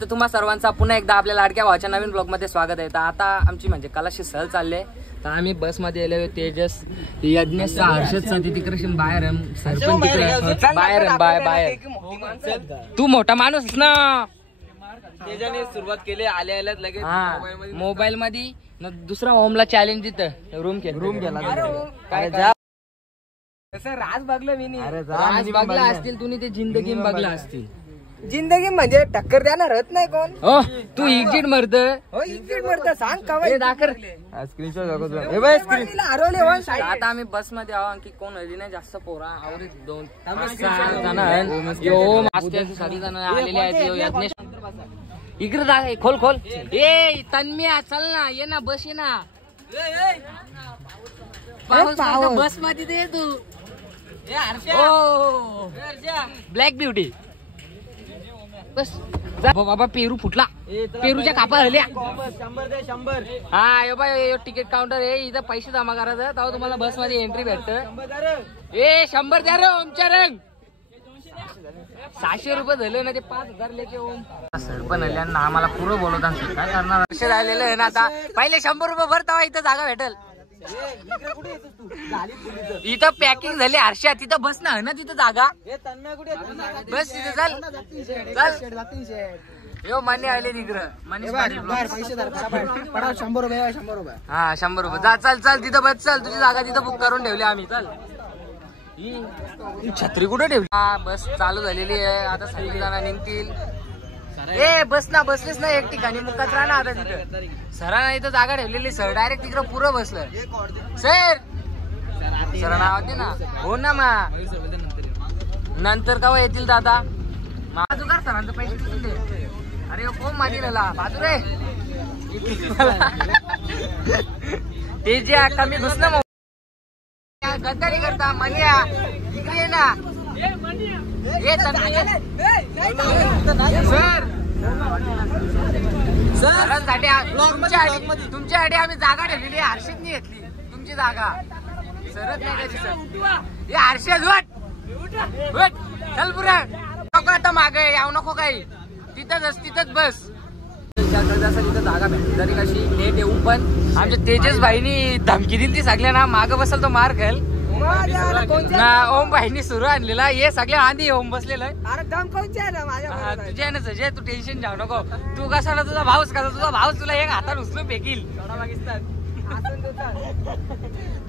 तर तुम्हा सर्वांचा पुन्हा एकदा आपल्या लाडक्या भावाच्या नवीन ब्लॉग मध्ये स्वागत आहे। तर आता आमची म्हणजे कलाशी सहल चालली आहे। तर आम्ही बस मध्ये आलेलो तेजस यज्ञेश हर्षद संती तिकडे बाहेर बाहेर बाहेर तू मोठा माणूस ना तेजाने सुरुवात केली आल्या आल्यात लगेच मोबाईल मध्ये दुसरा होमला चॅलेंज देत रूम गेला काय राज बघलं मी राज बघला असतील तुम्ही ते जिंदगी बघला असतील जिंदगी म्हणजे टक्कर देणार होत नाही कोण हो तू एक्झिट मरत हो एक्झिट मरत सांग कवा दाखर स्क्रीनशॉट हरवले आता आम्ही बस मध्ये आहो आणखी कोण हरी नाही जास्त पोरा आवडीत 2 सारी जण आलेले आहेत। इकडे जा खोल खोल ए तन्म्या चल ना ये ना बस ये ना बस मध्ये दे तू ब्लॅक ब्युटी बस बाबा पेरू फुटला पेरूच्या कापा झाल्या 100 हा यो बाय तिकीट काउंटर आहे इथं पैसे जमा करायचं तेव्हा तुम्हाला बस मध्ये एंट्री भेटत ए 100 द्या रे ओमच्या रंग 600 रुपये झाले ना ते 5000 लेके ओम सर पण आम्हाला पुरं बोलवता काय करणार वर्ष राहिलेलं आहे ना आता पहिले 100 रुपये भरता इथं जागा भेटेल इथं पॅकिंग झाली हर्षा तिथं बस ना ना तिथं जागा बस तिथं चाल यो मान्य आले तिकडं ₹100 हा 100 रुपये जा चल तिथं बस चल तुझी जागा तिथं बुक करून ठेवली आम्ही चल छत्री कुठे ठेवली हा बस चालू झालेली आहे आता सगळी जण निघतील ए बस ना बसलेच ना एक ठिकाणी मुकाच राहणार आता तिथं सरांना इथं जागा ठेवलेली सर डायरेक्ट तिकडं पुरं बसलं सर नाव होते ना हो ना मा नंतर केव्हा येतील दादा बाजू कर सरांचं पैसे किती अरे कोण माझी लला बाजू रे ते जे आता मी घुसणं गद्दारी करता मनिया इकडे ये ना सरांसाठी तुमच्यासाठी आम्ही जागा ठेवलेली हर्षदनी घेतली तुमची जागा सरच नाही त्याची सर हर्षद चल पुरा नको आता मागे याव नको काही तिथंच बस तिथं जागा भेटली तरी कशी लेट येऊ पण आमच्या तेजस भाईनी धमकी दिली ती सगळ्या ना मागं बसल तो मार खाल ना ओम भाईनी सुरू आणलेला हे सगळ्या आधी ओम बसलेलं तुझ्या ना सजय तू टेन्शन जाऊ नको तू कसा ना तुझा भाऊच तुला एक हातात उचलून फेकील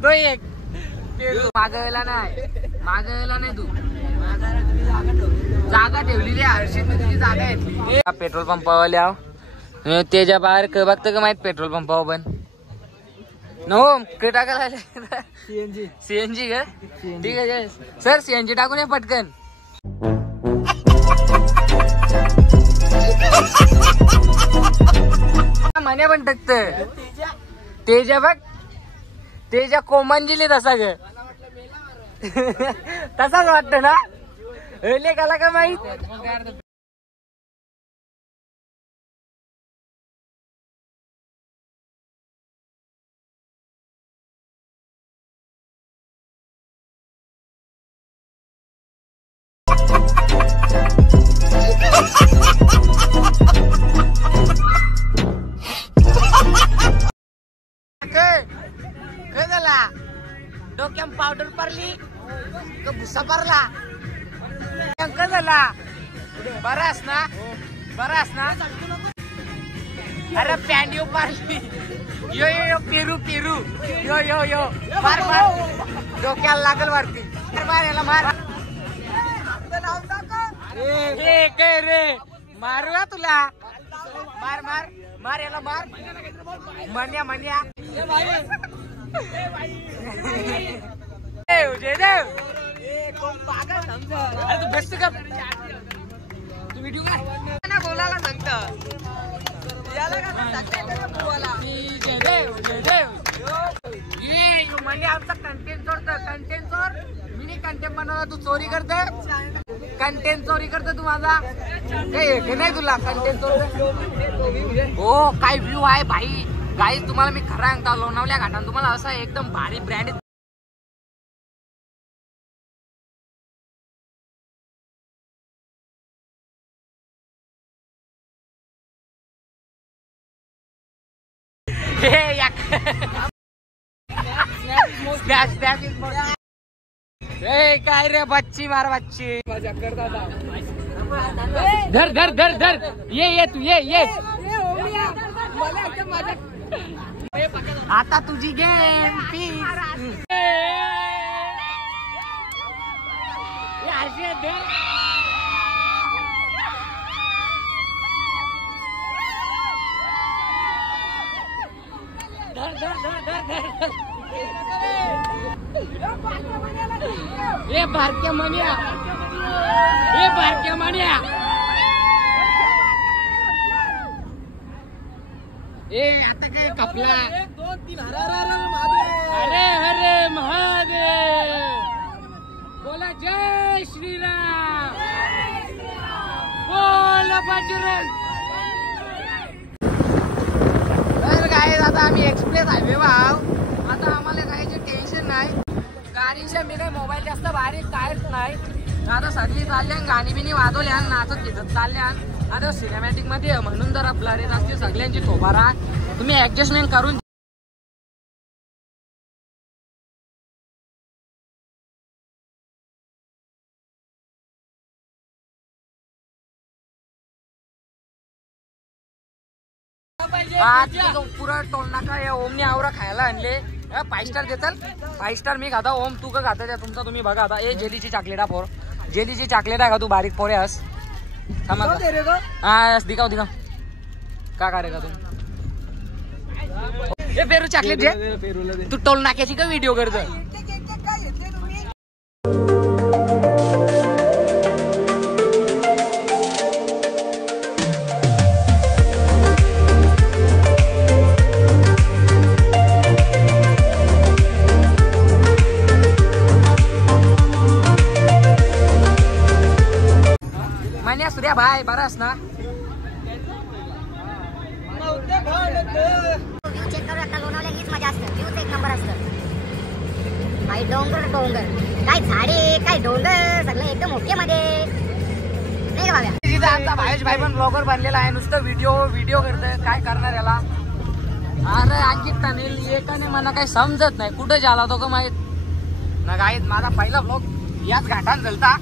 तो एक मागायला नाही तू जागा ठेवलेली हर्षद तुझी जागा घेतली पेट्रोल पंपावाल्या त्याच्या बाहेर बघतं का माहित पेट्रोल पंपावर पण नो टाकायला सीएनजी का ठीक आहे सर सीएनजी टाकून या पटकन म्हणे पण टकत तेजा बघ तेजा कोमंजिली तसा ग तसाच वाटत ना लेखाला का माहित डोक्यात पावडर पडली का भुसा पडला झाला बरास ना अरे पॅन्डिओ पारली यो पेरू यो मार डोक्याला लागल वरती मार याला मार रे मारू तुला मार याला मार मन्या जयदेव अरे तू बेस्ट का तू व्हिडिओ ना बोलायला सांगता जयदेव म्हणजे आमचा कंटेंट चोर मिनी कंटेंट बनवला तू चोरी करते कंटेंट चोरी करते तू माझा नाही तुला कंटेंट चोर हो काय व्ह्यू आहे भाई गाईज तुम्हाला मी खरा सांगता लोणावल्या घाटात तुम्हाला असं एकदम भारी ब्रँड काय रे बच्ची मार बच्ची धर धर धर धर ये तू ये आता तुझी गेम ये भारतीय मनिया ए आता काय कपला 2-3 अरे हरे महादेव बोला जय श्रीराम बोला बजरंग. तर काय आता आम्ही एक्सप्रेस हायवे भाव आता आम्हाला जायचे टेन्शन नाही. गाडीच्या मी काही मोबाईल जास्त बारीक कायच नाही. आता सगळी चालल्या गाणी बिनी वाजवल्या नाचत घेतत चालल्या. आता सिनेमॅटिक मध्ये म्हणून जर आपला रेट असते सगळ्यांची थोबारा तुम्ही ऍडजस्टमेंट करून आज तो पुरा टोल नाका या ओमने आवरा खायला आणले. 5 स्टार देचाल 5 स्टार मी खाता. ओम तू का खाता त्या तुमचा तुम्ही बघा. आता जेलीची चॉकलेट आहे पोर जेलीची चॉकलेट आहे का तू बारीक पोरे हस हा दिखाव का रे का तू हे पेरू चॉकलेट घे तू टोल नाक्याची का व्हिडिओ करतो. सूर्या भाई बरास ना चेक करू आता लोणावल्या हीच मजा असते. व्ह्यूच एक नंबर असतं. भाई डोंगर काय झाडे काय डोंगर सगळं एकदम ओके मध्ये नाही का भाव्या. तिथं आमचा भावेश भाई पण ब्लॉगर बनलेला आहे. नुसतं व्हिडिओ करतोय काय करणार याला. अरे अंकित तानेल एकाने मला काही समजत नाही कुठं झाला तो का माहित ना. काय माझा पहिला ब्लॉग याच घाटात झालता.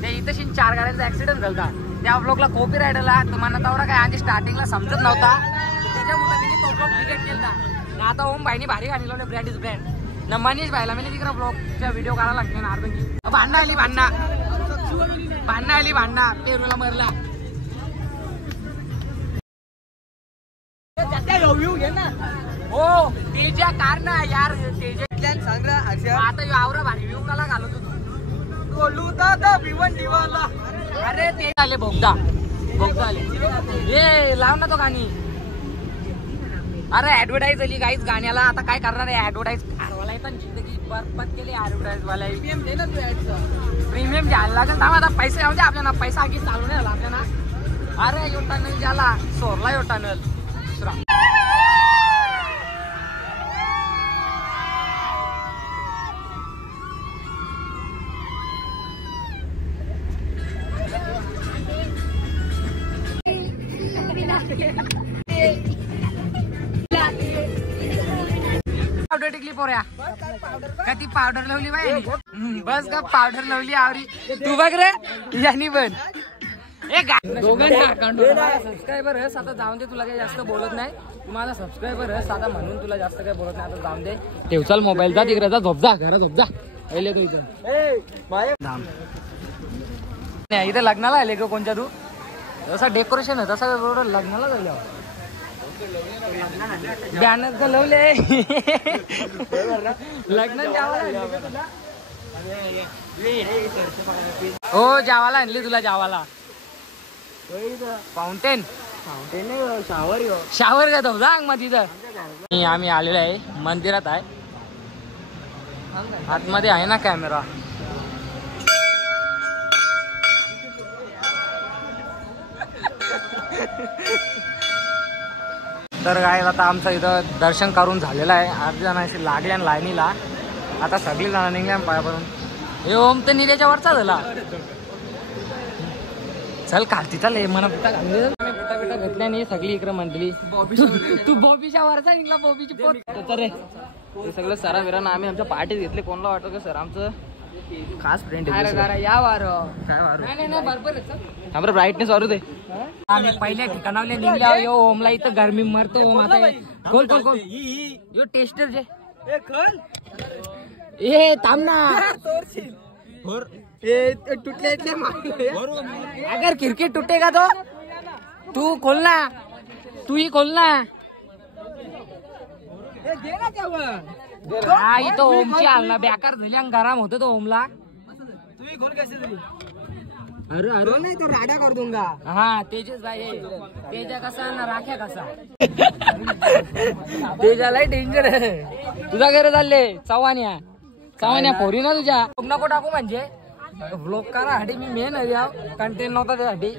त्या इथं 4 गाड्यांचा ऍक्सिडेंट झालता. त्या ब्लॉगला कॉपीराइट आला तर मला तेवढा काय आधी स्टार्टिंगला समजत नव्हता. त्याच्यामुळे मी तो ब्लॉग डिलीट केला. आता ओम भाईनी भारी गाणी लावले ब्रँड इज ब्रँड ना. मनीष भाईला मी तिकडे ब्लॉगच्या व्हिडिओ करायला लागले ना. अर्ध भांडणं आली पेरूला मरला. हो तेजा कारण यार तेजा सांग आता आवरा भारी व्ह्यू कला घालतो तू. अरे ते आले बोगदा आले ये लाव ना तो गाणी. अरे ऍडव्हर्टाईज आली काहीच गाण्याला. आता काय करणार आहे ऍडव्हर्टाईज जिंदगी बरबाद केली ऍडव्हर्टाईज वाला. प्रीमियम घ्यायला लागेल. थांब आता पैसे येऊ दे आपल्याला. पैसा आधी चालू नाही झाला आपल्याला. अरे यो टनल झाला सोरला यो टनल दुसरा. पावडर टिकली पोऱ्या का ती पावडर लावली बाई. बस का पावडर लावली आवरी. तू बघ रे यांनी पण सबस्क्रायबर हस आता जाऊन दे. तुला काही जास्त बोलत नाही. तुम्हाला सबस्क्रायबर हस आता म्हणून तुला जास्त काही बोलत नाही. आता जाऊन दे ठेव चल मोबाईल जा तिकडे जा झोप जा घरात झोप जा. पहिले तू इथं लग्नाला आले का कोणत्या तू जसा डेकोरेशन आहे तसा लग्नाला झालं. बॅनर तर लावले लग्न हो जावाला आणली तुला जावाला. फाउंटेन शावर का तो सांग मग तिथं. आम्ही आलेलो आहे मंदिरात आहे. आतमध्ये आहे ना कॅमेरा. तर काय आता आमचं इथं दर्शन करून झालेलं आहे. 8 जणांशी लागल्या लाईनीला. आता सगळी जण निघल्या पायावरून. हे ओम तर निल्याच्या वरचा झाला. चल खालती चल मला बुटा घेतल्या नाही सगळी इकडे मंडळी. तू बॉबीच्या वरचा निघला. बॉबीची पोत रे हे सगळं सरा विरांना आम्ही आमच्या पार्टीत घेतले. कोणाला वाटतं का सर आमचं खास फ्रेंड आहे. या वार काय वारू बरोबर आम्हाला ब्राईटनेस वारू दे. आम्ही पहिल्या ठिकाणावले निघल्या यो ओमला इथं गरमी मरतो ओम आता खोल खोल खोल यो टेस्टर जे ए थांब ना तुटले अगर क्रिकेट टूटेगा तो तू खोल ना तू ही खोल ना. हा इथं ओमची आलना बेकार झाली आणि गरम होतो तो ओमला. तुम्ही खोल कसे तरी अरे अरे नाही तो राडा कर दूंगा. हा तेजस भाई तेजा कसा ना राख्या कसा तेजालाही डेंजर आहे. तुझा घरी चालले चव्हाण्या पोरी ना तुझ्या नको टाकू म्हणजे ब्लॉक करासाठी मी मेन आहे कंटेंट नव्हता त्यासाठी.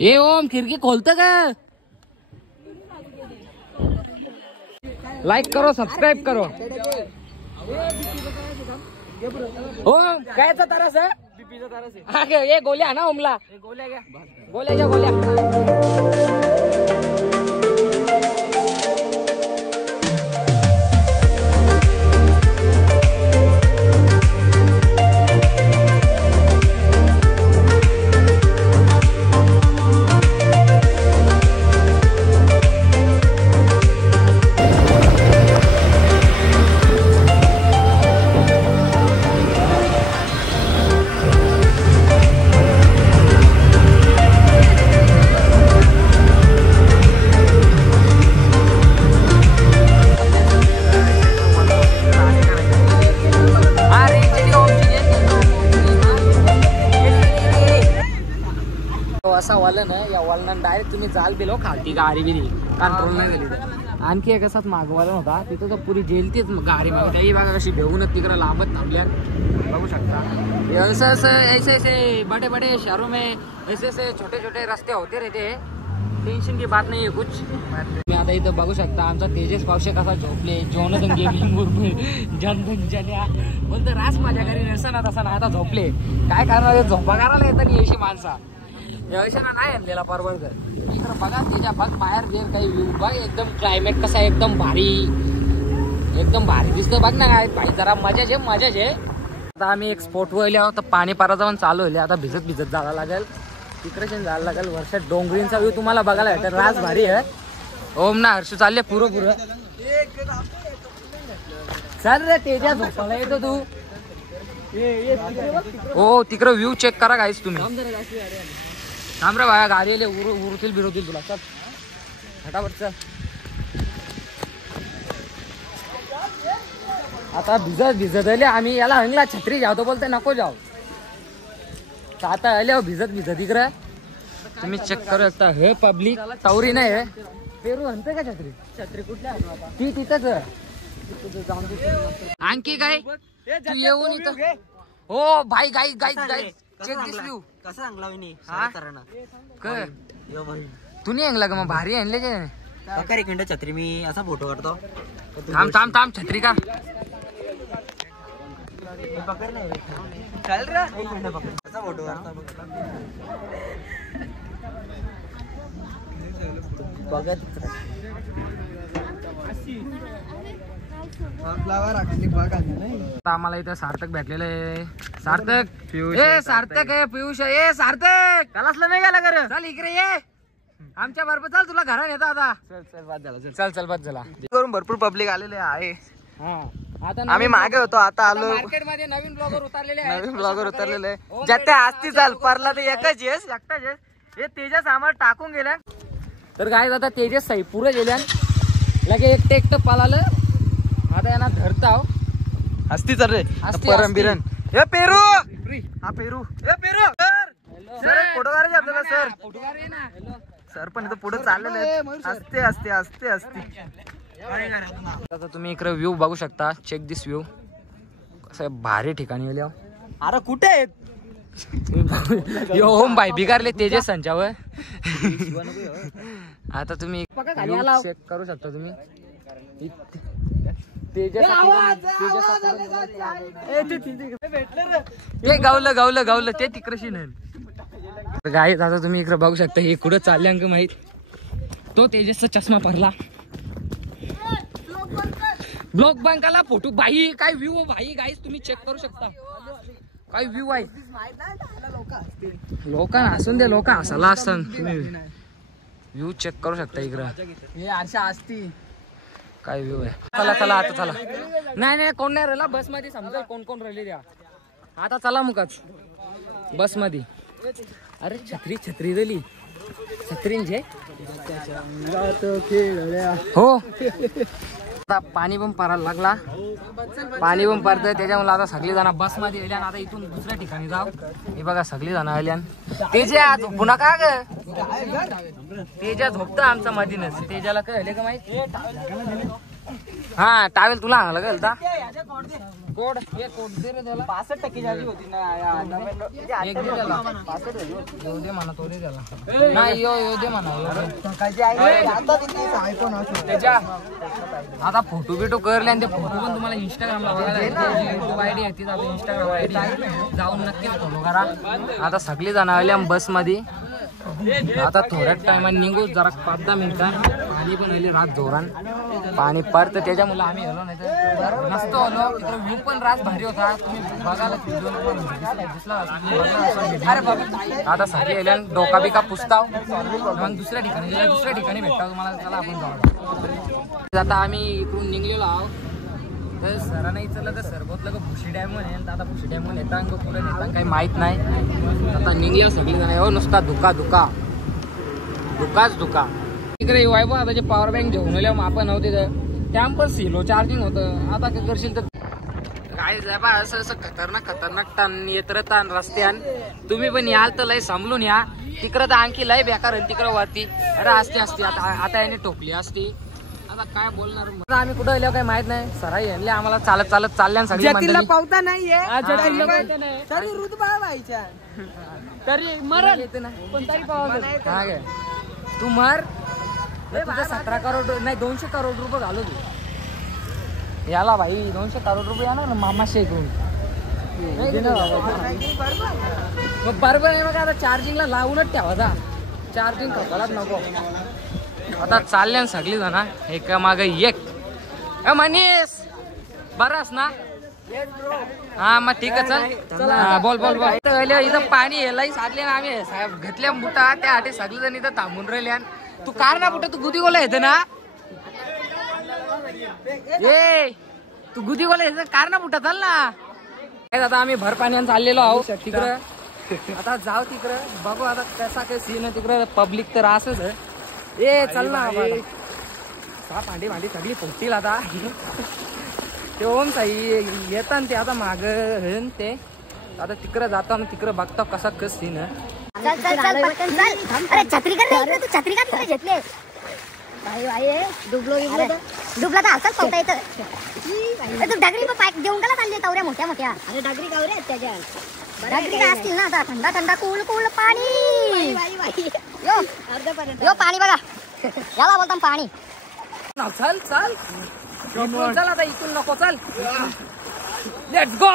ए ओम खिडकी खोलत का लाईक करो सबस्क्राईब करो. हो कायचा तरस आहे हा ये गोल्या ना ओमला गोल्या घ्या गोल्या. असा वाला ना या वालना डायरेक्ट तुम्ही जाल बिलो खालती गाडी बिरी कंट्रोल नाही झाली. आणखी एक असाच मागवाला होता तिथं तर पुरी जेलतीच गाडी मागते बघा कशी भेऊनच तिकडे लांबत थांबल्यार बघू शकता. ऐसे ऐसे बड़े बड़े शहरों में ऐसे ऐसे छोटे छोटे रस्ते होते रहते हैं. टेन्शन की बात नाही आहे कुछ. तुम्ही आता इथं बघू शकता आमचा तेजस पावशे कसा झोपले जोनदन गेमिंग जनधनजल्या बोलतो रास माझ्या घरी नसना तसा ना आता झोपले काय करणार झोपा करायला येतं नाही अशी माणसा याविषयाला नाही आणलेला परवडकर. इकडं बघा त्याच्या बघ बाहेर देर काही व्ह्यू बघ एकदम क्लायमेट कसा एकदम भारी दिसतं बघ ना काय भाई जरा मजा आहे. आता आम्ही एक स्पॉट वर आहोत तर पाणी पारा जाऊन चालू होईल. आता भिजत जायला लागेल तिकडे जायला लागेल. वर्षात डोंगरींचा व्ह्यू तुम्हाला बघायला भेटेल रास भारी आहे. ओम ना हर्षू चालले पुरं चल रे तेजा झोपायला येतो तू. हो तिकडं व्ह्यू चेक करा गाईस तुम्ही. थांब रे बाया गाडी उरतील बिरवतील तुला चल फटाफट चल. आता भिजत आले आम्ही याला हंगला छत्री जावतो बोलते नको जाऊ तर आता आले भिजत इकडे तुम्ही चेक करू शकता. हे पब्लिक चौरी नाही आहे पेरू म्हणते का छत्री कुठल्या ती तिथंच आणखी काय तू येऊन इथं हो भाई गाई चेक दिसली कसं सांगला तू नाही आणला का मग भारी आणले का एक मिनिट छत्री मी असा फोटो काढतो. थांब छत्री का चल रे एक मिनिट पकड असा फोटो काढतो बघत आम्हाला इथं सार्थक भेटलेलं आहे. सार्थक आहे पियुष आहे. सार्थक कलासला नाही गेला घर चल इकडे ये आमच्या बरोबर चल तुला घरात येतो आता. चल बाद झाला करून भरपूर पब्लिक आलेले आहे. आता आम्ही मागे होतो आता आलो. मार्केट मध्ये नवीन ब्लॉगर उतरलेले ज्याते आस्ती चाल परला तर एकटाच हे तेजस आम्हाला टाकून गेल्या. तर काय आता तेजस साई पुरं गेल्या लगे एकटं पालालं. आता यांना धरताव हस्ती चल रे परम बिरन हे पेरू हा पेरू हे पेरू सर फोटो काढायचे आपल्याला सर पण इथं पुढे चाललेलं आहे. असते आता तुम्ही इकडे व्ह्यू बघू शकता. चेक दिस व्ह्यू कसं भारी ठिकाणी गेले. अरे कुठे आहेत ओम भाई बिगारले तेजस संचावर. आता तुम्ही चेक करू शकता तुम्ही गावलं ते तिकडशी नाही गाईत. आता तुम्ही इकडे बघू शकता हे कुठं चालले अंक माहित तो तेजसचा चष्मा पडला ब्लॉग बंकाला फोटो भाई काय व्ह्यू भाई गाईस तुम्ही चेक करू शकता काय व्ह्यू आहे लोक हसून दे लोक हसायला असतात तुम्ही व्ह्यू चेक करू शकता इकडं आरशा असती काय व्ह्यू आहे चला चला आता चला नाही कोण नाही राहिला बस मध्ये समजा कोण कोण राहिले द्या आता चला मुकाच बस मध्ये अरे छत्री छत्री दिली छत्रींचे हो आता पाणी पण परायला लागला पाणी पण पडतंय त्याच्यामुळे आता सगळी जण बस मध्ये आल्या आता इथून दुसऱ्या ठिकाणी जाऊ हे बघा सगळी जण आल्या तेजा झोपू नका ग तेजा झोपतं आमचा मधीनच तेजाला काय झाले का माहिती हा टावेल तुला आणला का होता कोड हे कोड दे रे त्याला 65% झाली होती ना एक दे त्याला येऊ दे म्हणा तो दे त्याला नाही येऊ दे म्हणा तेजा आता फोटो बिटो करले आणि ते फोटो पण तुम्हाला इंस्टाग्रामला बघायला युट्यूब आयडी आहे तिथं आपली इंस्टाग्राम आयडी जाऊन नक्की फॉलो करा आता सगळी जण आल्या बस मध्ये आता थोड्याच टायमात निघू जरा 5-10 मिनिटां पाणी पण आली रात जोरान पाणी पडतं त्याच्यामुळे आम्ही गेलो नाही तर नसतो आलो तिकडे व्ह्यू पण रात भारी होता तुम्ही बघायला आता सगळी आल्या डोका बिका पुसताव मग दुसऱ्या ठिकाणी भेटताव तुम्हाला चला आपण जाऊ आता आम्ही इकडून निघलेलो आहोत तर सरा नाही चला तर सरबतलं का भुशी डॅम म्हणेल आता भुशी डॅम म्हणून येतात का पुढे नेतात काही माहित नाही आता निघले सगळी जण हो नुसता धुका इकडे वायबो आता जे पॉवर बँक घेऊन आल्या आपण नव्हते तर टॅम पण सिलो चार्जिंग होतं आता काय करशील तर काय बा असं खतरनाक टन येत राहतात रस्त्यान तुम्ही पण याल तर लय समलून या तिकडं तर आणखी लय बेकार तिकडं वरती अरे असते आता याने टोपली असती आता काय बोलणार आम्ही कुठं गेलो काही माहित नाही सरा यांनी आम्हाला चालत चालल्या सगळी पावता नाहीये तरी रुतबा व्हायच्या तरी मरल पण तरी पावा तू मर तुझं 17 करोड नाही 200 करोड रुपये घालू तू याला भाई 200 करोड रुपये येणार ना मामाशी ऐकून बरोबर आहे मग आता चार्जिंगला लावूनच ठेवा चार्जिंग कपालात नको आता चालल्या सगळी जण एका मागे एक मनीष बरास ना हा मग ठीक आहे चल बोल इथं पाणी यायलाही साधले ना आम्ही साहेब घेतल्या बुटा त्यासाठी सगळे जण इथं थांबून राहिले तू कार ना बुटा तू गुदी गोला येते ना ए तू गुदी गोला येते कार ना बुटा चाल ना आता आम्ही भर पाण्यात चाललेलो आहोत तिकडं आता जाऊ तिकडं बघू आता कसा काय सीन आहे तिकडं पब्लिक तर असंच ए चल ना भांडी सगळी पोचतील आता ते ओम साई येतात ते आता माग ते आता तिकडे जातो तिकडे बघतो कसा कस सीन अरे छत्री कर तू छत्री का घेतले भाई डुबला तर असंच पवता येतं तू डगरी पाईप देऊन का चालले तवऱ्या मोठ्या अरे डगरी गावऱ्या त्याच्या डगरी काय असतील ना आता थंडा कूल पाणी यो पाणी बघा याला बोलता पाणी चल चल आता इथून नको चल लेट्स गो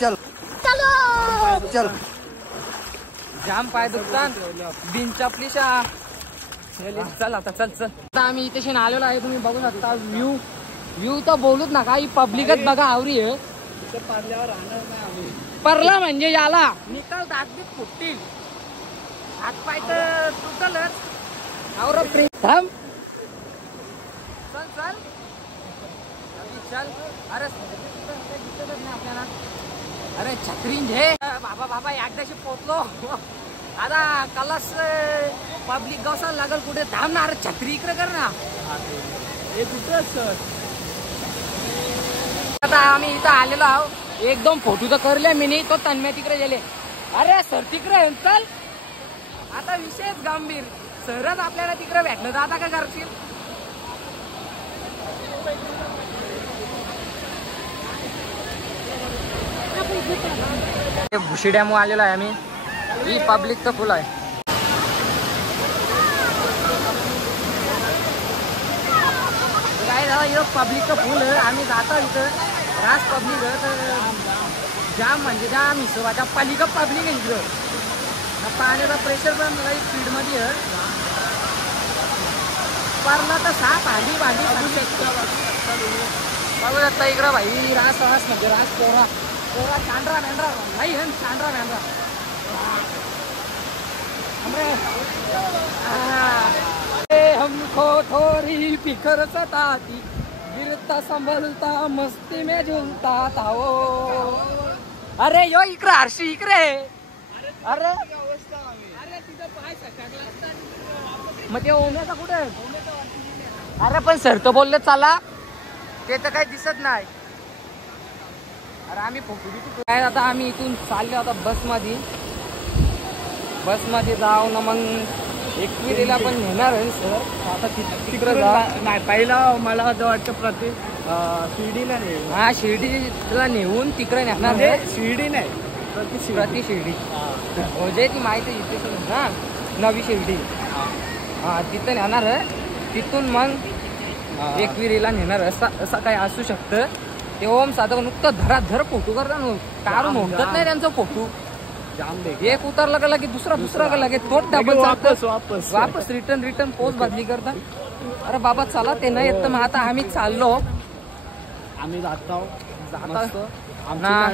चलो जाम पाय दुखतात बिन चपलीशा चल आता आम्ही इथे आलेलो आहे तुम्ही बघू शकता व्ह्यू तर बोलूच नका ही पब्लिकच बघा आवरी आहे परला म्हणजे याला निकाल दात फुटतील हातपाय तर तुटलच थांब चल अरे आपल्याला अरे छत्रीन घे बाबा एकदाशी पोचलो आता कलास पब्लिक गवसाला लागल कुठे थांब ना अरे छत्री इकडे कर ना आता आम्ही इथं आलेलो आहोत 1-2 फोटो तर करले मी नाही तो तन्म्या तिकडे गेले अरे सर तिकडे चल आता विशेष गंभीर सरच आपल्याला तिकडे भेटलं तर आता काय करशील भुशी डॅम आलेलो आहे आम्ही ही पब्लिक तर फुल आहे काय झालं पब्लिक तर फुल आहे आम्ही जातो इथं रास पब्लिक आहे तर जाम म्हणजे जाम हिशोबाच्या पलीकडे पब्लिक आहे इकडं पाण्याचा प्रेशर पण स्पीड मध्ये आहे परला तर 6 भांडी करू शकतो बघू शकता इकडं भाई रास म्हणजे रास पोरा पोरा चांडरा मॅंडरा भाई हे चांडरा मॅंडरा हमको थोड़ी फिकर सताती गिरता संभलता मस्ती में झुलता था वो. अरे यो इकडे हर्षी इकडे अरे मग ते ओम्याचा कुठे अरे पण सर तर बोलले चला ते तर काही दिसत नाही. अरे आम्ही फोटो काय आता आम्ही इथून चाललो आता बसमध्ये जाऊ ना मग एकविरीला पण नेणार आहे सर. आता तिकडे नाही पहिला मला असं वाटतं प्रत्येक शिर्डीला नाही. हा शिर्डीला नेऊन तिकडे नेणार आहे. शिर्डी नाही प्रति शिर्डी म्हणजे ती माहिती इथे ना नवी शिर्डी हा तिथं नेणार आहे. तिथून मग एकविरीला नेणार असं काही असू शकतं. ते ओम साधं नुकतं धराधर फोटो करतात काढून होतात नाही त्यांचा फोटो. एक उतरला का लगे दुसरा का लगे तोच डबल वापस रिटर्न पोच बदली करता. अरे बाबा चला ते नाही येत मग आता आम्ही चाललो आम्ही जातो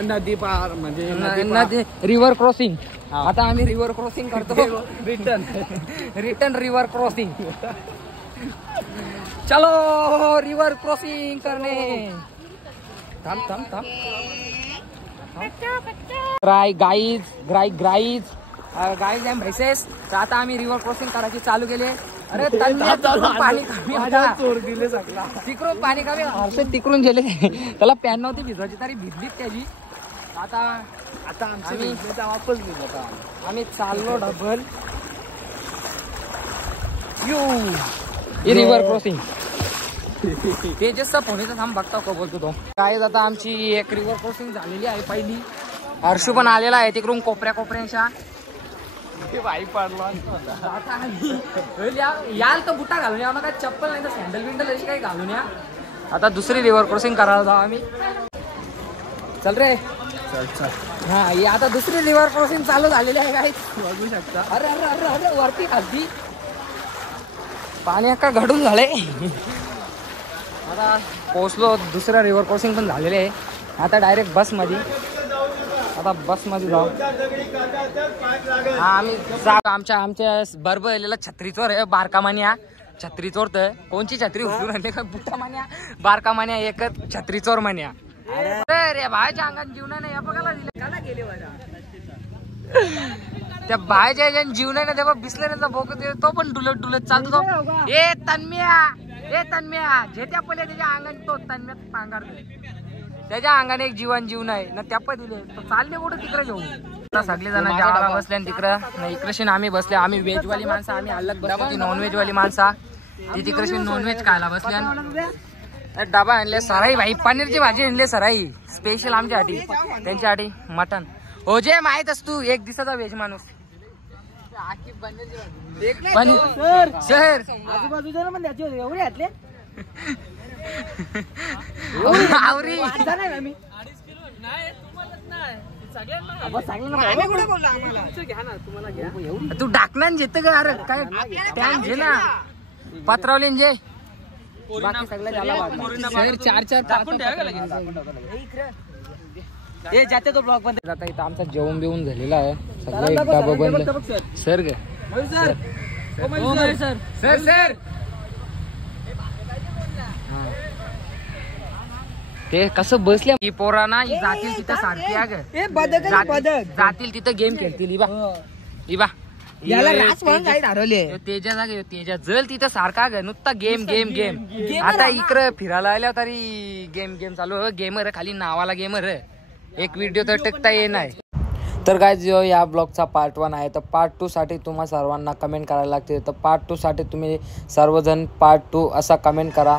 नदी पार म्हणजे नदी रिव्हर क्रॉसिंग. आता आम्ही रिव्हर क्रॉसिंग करतो रिटर्न रिव्हर क्रॉसिंग. चलो रिव्हर क्रॉसिंग करणे. थांब गाईज अँड भैसेस. तर आता आम्ही रिव्हर क्रॉसिंग करायची चालू केली. अरे पाणी कमी होता चोर दिले सगळा तिकडून पाणी कमी हर्षद तिकडून गेले त्याला पॅन नव्हती भिजवायची तरी भिजलीच त्याची. आता वापस आम्ही चाललो डबल रिव्हर क्रॉसिंग. तेजसचा फोनचा थांब बघता का बोलतो तो काय. आता आमची एक रिव्हर क्रॉसिंग झालेली आहे पहिली. हर्षू पण आलेला आहे तिकडून कोपऱ्याच्या. वाई पडला याल तर बुटा घालून या ना काय चप्पल नाही तर सँडल बिंडल अशी काही घालून या. आता दुसरी रिव्हर क्रॉसिंग करायला जाऊ आम्ही. चल रे हा आता दुसरी रिव्हर क्रॉसिंग चालू झालेली आहे काय बघू शकता. अरे अरे अरे अरे वरती खालती पाणी अक्का घडून झाले. आता पोहोचलो दुसऱ्या रिव्हर क्रॉसिंग पण झालेले आहे. आता डायरेक्ट बसमध्ये जाऊ. हा आम्ही आमच्या बरबरलेला छत्रीचोर आहे बारकामान्या छत्रीचोर. तर कोणची छत्री उचलून आणले का बुट्टा मान्या बारकामान्या एकच छत्रीचोर मान्या. अरे बाहेरच्या अंगात जीवनाने या बघायला दिले गेले त्या बाहेरच्या जीवनाने तेव्हा बिसलेऱ्यांचा भोग तो पण डुलत चालतो. ए तन्म्या जेत्या पहिले त्याच्या अंगाने तो तन्म्यात पांगारतो. त्याच्या अंगाने एक जीवन आहे ना त्या पण दिले तो चालले कुठं तिकडे घेऊन. सगळे जण जेवायला बसले तिकडं इकडे आम्ही बसले. आम्ही व्हेजवाली माणसं आम्ही अलग बसलो. ती नॉनव्हेज वाली माणसा ती तिकडे नॉनव्हेज खायला बसल्या. डबा आणले सराई भाई पनीरची भाजी आणली सराई स्पेशल आमच्यासाठी त्यांच्यासाठी मटन. हो जे माहित असतो एक दिवसाचा व्हेज माणूस. सर आजूबाजूच्या पण त्याची होती एवढे घातले आवरी तू डाकणार घेत का. अरे काय टॅन घे ना पत्रावले जे बाकी सगळं चार जाते तो ब्लॉक बंद. आता इथं आमचा जेवण बिवून झालेला आहे सगळे डबा बंद. सर सर ते कसं बसल्या ही पोरांना जातील तिथं सारखी जातील तिथं गेम खेळतील. इबा तेजा जागे तेजा जल तिथं सारखा ग नुसता गेम आता इकडं फिरायला आल्या तरी गेम चालू. गेमर खाली नावाला गेमर. एक व्हिडिओ तर टिकता येणार. तर काय जो या ब्लॉगचा पार्ट 1 आहे तर पार्ट 2 साठी तुम्हा सर्वांना कमेंट करायला लागते. तर पार्ट 2 साठी तुम्ही सर्वजण पार्ट 2 असा कमेंट करा.